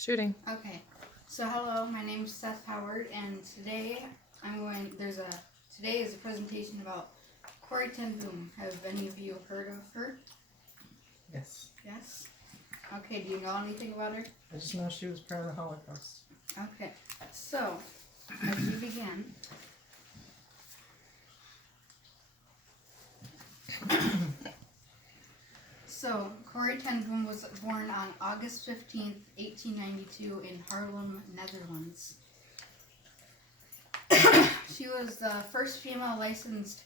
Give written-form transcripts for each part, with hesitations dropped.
Shooting. Okay, so hello, my name is Seth Howard, and today today is a presentation about Corrie ten Boom. Have any of you heard of her? Yes. Yes? Okay, do you know anything about her? I just know she was part of the Holocaust. Okay, so, as we begin, so Corrie ten Boom was born on August 15th, 1892 in Haarlem, Netherlands. She was the first female licensed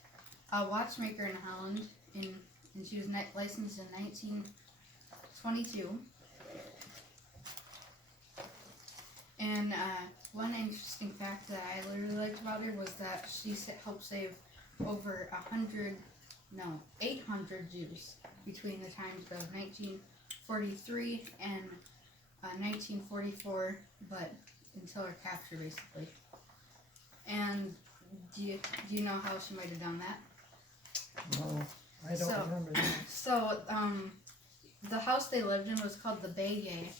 watchmaker in Holland, and she was licensed in 1922. And one interesting fact that I really liked about her was that she helped save over 800 Jews between the times of 1943 and 1944, but until her capture, basically. And do you know how she might have done that? No, I don't remember that. So, the house they lived in was called the Bayet,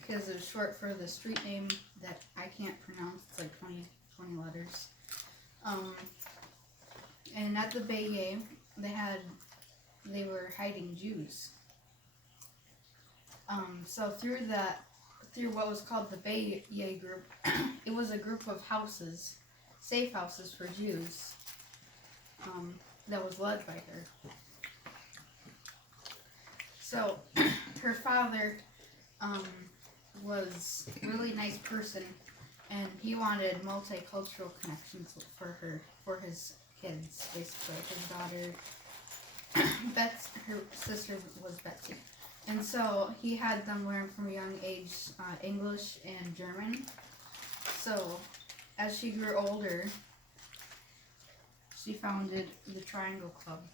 because it was short for the street name that I can't pronounce. It's like 20 letters. And at the Bayet, they were hiding Jews. So through what was called the Bayet group, it was a group of houses, safe houses for Jews, that was led by her. So her father was a really nice person, and he wanted multicultural connections for his kids, basically. His daughter, her sister was Betsy. And so he had them learn from a young age English and German. So as she grew older, she founded the Triangle Club.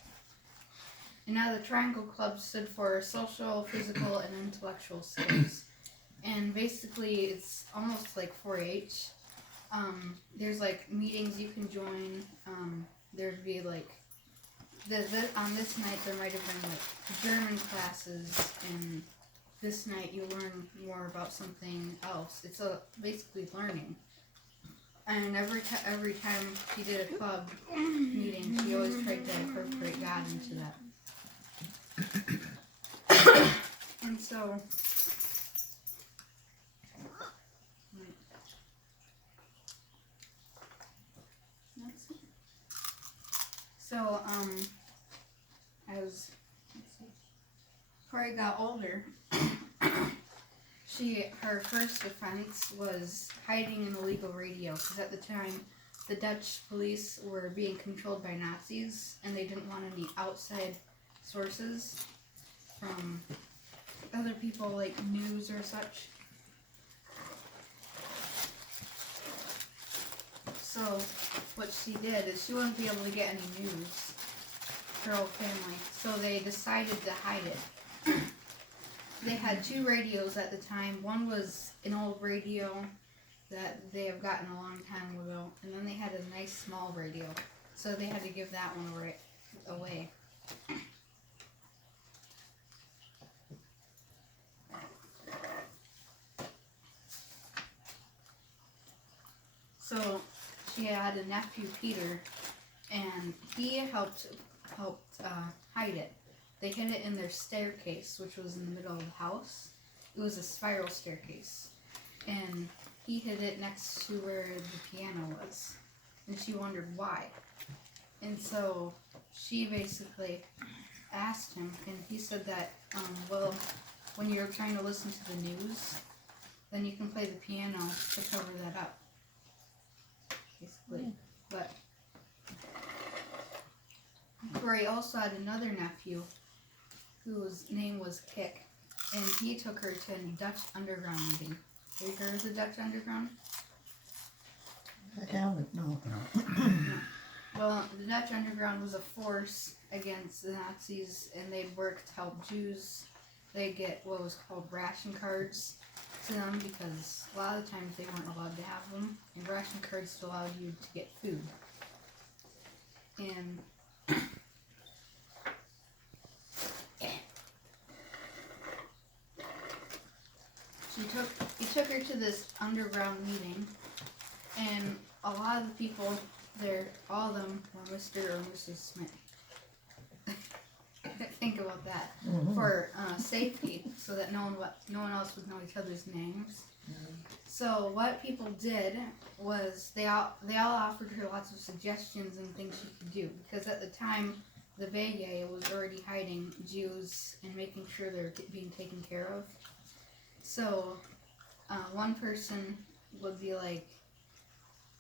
And now the Triangle Club stood for social, physical, and intellectual skills. And basically it's almost like 4-H. There's like meetings you can join. There'd be like on this night there might have been like German classes, and this night you learn more about something else. It's basically learning. And every time she did a club meeting, she always tried to incorporate God into that. And so, as Corrie got older, her first offense was hiding an illegal radio, because at the time the Dutch police were being controlled by Nazis, and they didn't want any outside sources from other people, like news or such. So what she did is she wouldn't be able to get any news, her whole family, so they decided to hide it. They had 2 radios at the time. One was an old radio that they have gotten a long time ago, and then they had a nice small radio, so they had to give that one away. So she had a nephew, Peter, and he helped hide it. They hid it in their staircase, which was in the middle of the house. It was a spiral staircase, and he hid it next to where the piano was, and she wondered why. And so she basically asked him, and he said that, well, when you're trying to listen to the news, then you can play the piano to cover that up, basically. But Corrie also had another nephew whose name was Kik, and he took her to a Dutch Underground meeting. Have you heard of the Dutch Underground? I haven't, no. Well, the Dutch Underground was a force against the Nazis, and they worked to help Jews. They get what was called ration cards to them, because a lot of the times they weren't allowed to have them, and ration cards allowed you to get food. And he took her to this underground meeting, and a lot of the people there, all of them were Mr. or Mrs. Smith. Think about that. For safety, so that no one else would know each other's names. So what people did was they all offered her lots of suggestions and things she could do, because at the time the Begay was already hiding Jews and making sure they're being taken care of. So one person would be like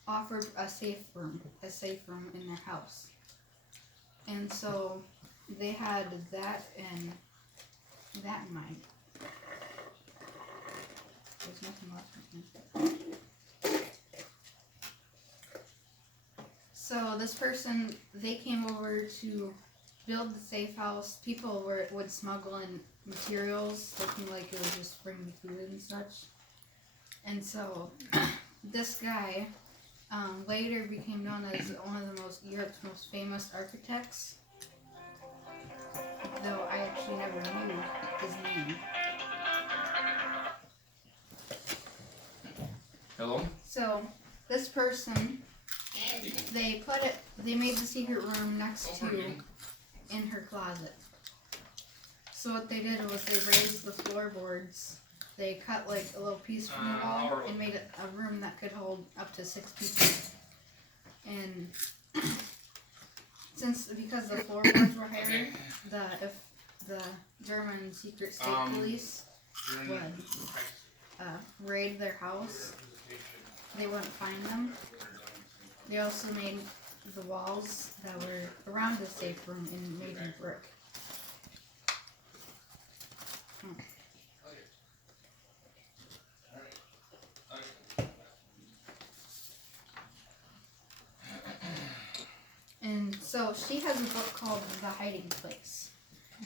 offered a safe room in their house, and so they had that in mind. There's nothing left. So this person, they came over to build the safe house. People would smuggle in materials, looking like it would just bring the food and such. And so this guy later became known as one of Europe's most famous architects, though I actually never knew his name. Hello? So this person, they made the secret room next to in her closet. So what they did was they raised the floorboards. They cut like a little piece from the wall and made it a room that could hold up to 6 people. And because the floorboards were higher, if the German secret state police would raid their house, they wouldn't find them. They also made the walls that were around the safe room made in brick. And so she has a book called The Hiding Place.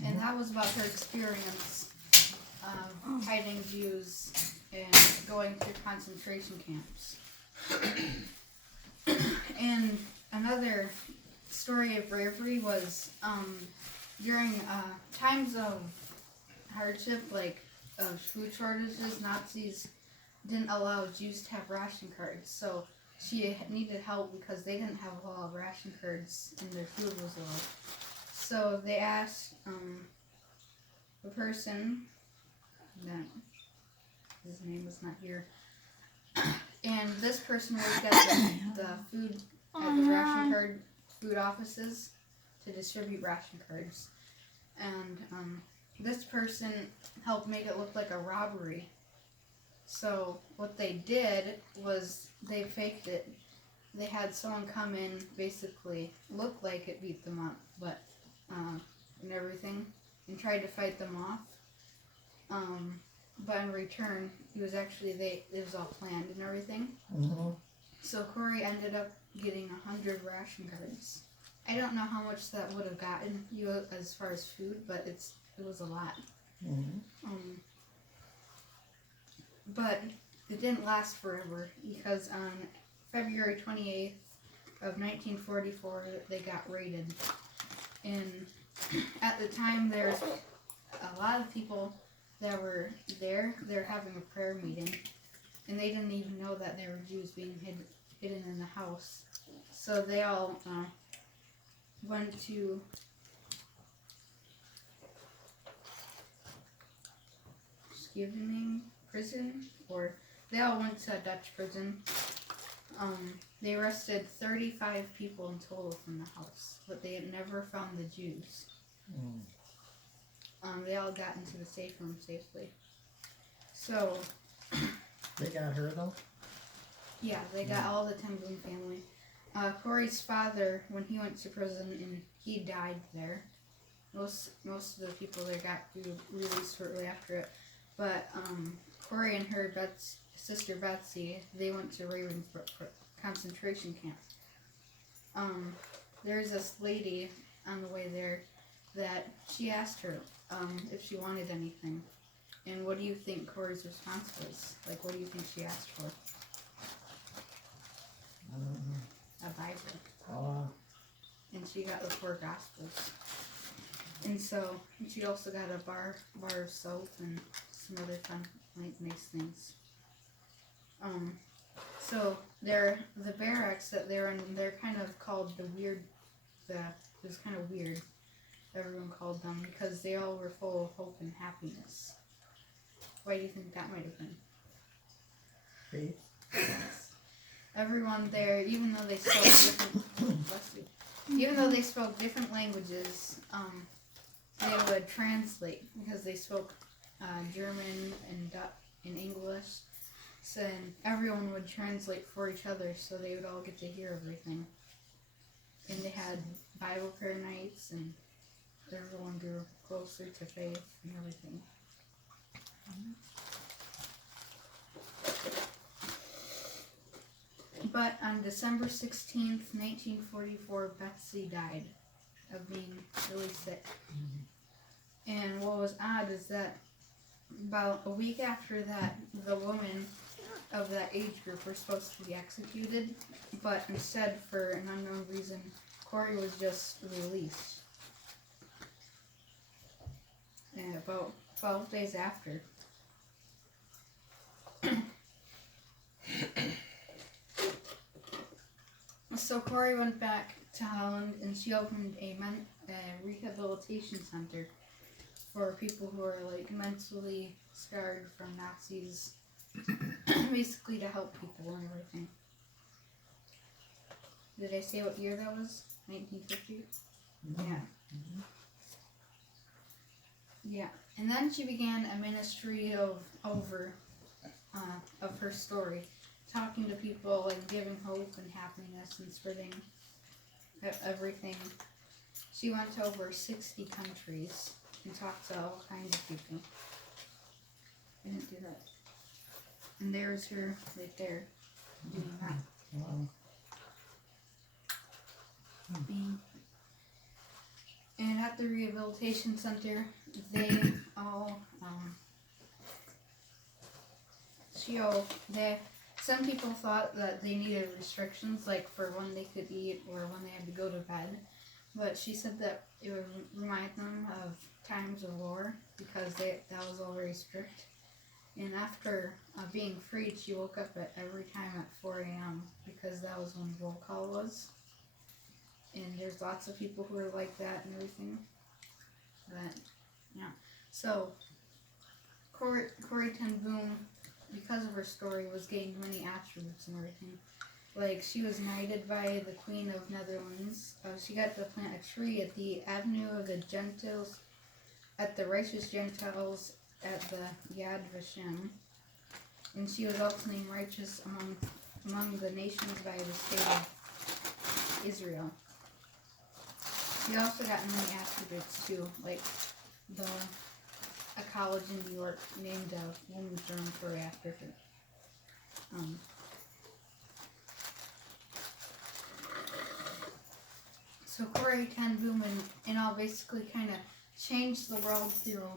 And that was about her experience of hiding Jews and going through concentration camps. And another story of bravery was during times of hardship, like of food shortages, Nazis didn't allow Jews to have ration cards. So she needed help because they didn't have a lot of ration cards and their food was low. So they asked the person, that his name was not here, and this person worked at the ration card food offices to distribute ration cards. And this person helped make it look like a robbery. So what they did was they faked it. They had someone come in, basically look like it beat them up, but and everything, and tried to fight them off. But in return, it was all planned and everything. So Corrie ended up getting 100 ration cards. I don't know how much that would have gotten you as far as food, but it was a lot. But it didn't last forever, because on February 28th of 1944, they got raided. And at the time, there's a lot of people that were there. They're having a prayer meeting, and they didn't even know that there were Jews being hidden in the house. So they all went to prison, or they all went to a Dutch prison. They arrested 35 people in total from the house, but they had never found the Jews. They all got into the safe room safely. So They got her though? yeah, they got all the Templin family. Corrie's father, when he went to prison, and he died there. Most of the people there got released shortly after it. But Corrie and her sister Betsy, they went to Ravensbrück concentration camp. There's this lady on the way there that she asked her if she wanted anything. And what do you think Corrie's response was? Like, what do you think she asked for? A Bible. And she got the 4 Gospels. And so she also got a bar of soap and some other fun like nice things. So they're the barracks that they're in. They're kind of called the weird. It was kind of weird. Everyone called them because they all were full of hope and happiness. Why do you think that might have been? Faith. Yes. Everyone there, even though they spoke different languages, they would translate because they spoke German and English. So everyone would translate for each other, so they would all get to hear everything. And they had Bible prayer nights, and everyone grew closer to faith and everything. But on December 16th, 1944, Betsy died of being really sick. And what was odd is that about a week after that, the women of that age group were supposed to be executed, but instead, for an unknown reason, Corrie was just released. And about 12 days after. So Corrie went back to Holland and she opened a rehabilitation center for people who are like mentally scarred from Nazis, basically to help people and everything. Did I say what year that was? 1950? Mm-hmm. Yeah. Yeah. And then she began a ministry of her story, talking to people, like giving hope and happiness and spreading everything. She went to over 60 countries and talked to all kinds of people. I didn't do that. And there's her right there doing that. Wow. And at the rehabilitation center, they all, some people thought that they needed restrictions, like for when they could eat or when they had to go to bed. But she said that it would remind them of times of war because that was all very strict. And after being freed, she woke up at every time at 4 a.m. because that was when roll call was. And there's lots of people who are like that and everything. But, yeah. So, Corrie ten Boom, because of her story, was gained many attributes and everything. Like, she was knighted by the Queen of Netherlands. She got to plant a tree at the Avenue of the Gentiles, at the Righteous Gentiles at the Yad Vashem. And she was also named righteous among the nations by the state of Israel. She also got many attributes too, like a college in New York named a woman's dormitory after her. So Corrie ten Boom and all basically kind of changed the world through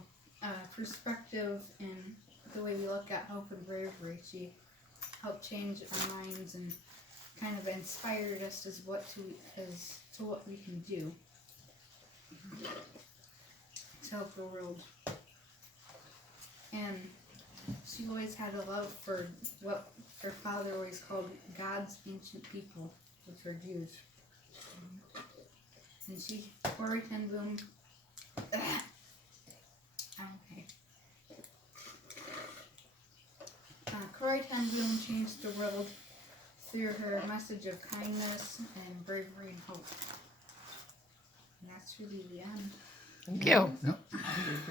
perspective and the way we look at hope and bravery. She helped change our minds and kind of inspired us as to what we can do to help the world. And she always had a love for what her father always called God's ancient people, which were Jews. And Corrie ten Boom, okay. Corrie ten Boom changed the world through her message of kindness and bravery and hope. And that's really the end. Thank you. Nope.